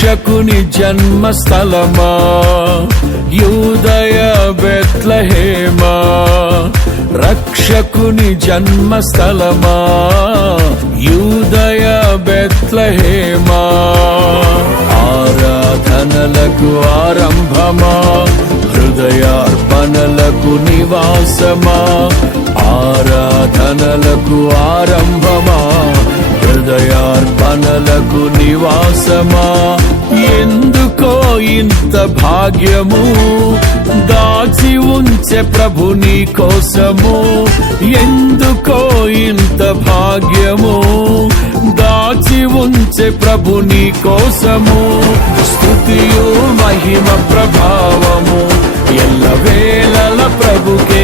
రక్షకుని జన్మస్థలమా యూదయ బెత్లెహేమా, రక్షకుని జన్మస్థలమా యూదయ బెత్లెహేమా. ఆరాధనలకు ఆరంభమా, హృదయార్పణలకు నివాసమా, ఆరాధనలకు ఆరంభమా, హృదయార్పణలకు నివాసమా. ఎందుకో ఇంత భాగ్యము దాచి ఉంచే ప్రభు నీ కోసము, ఎందుకో ఇంత భాగ్యము దాచి ఉంచే ప్రభు నీ కోసము. స్తుతియు మహిమ ప్రభావము ఎల్లవేళల ప్రభుకే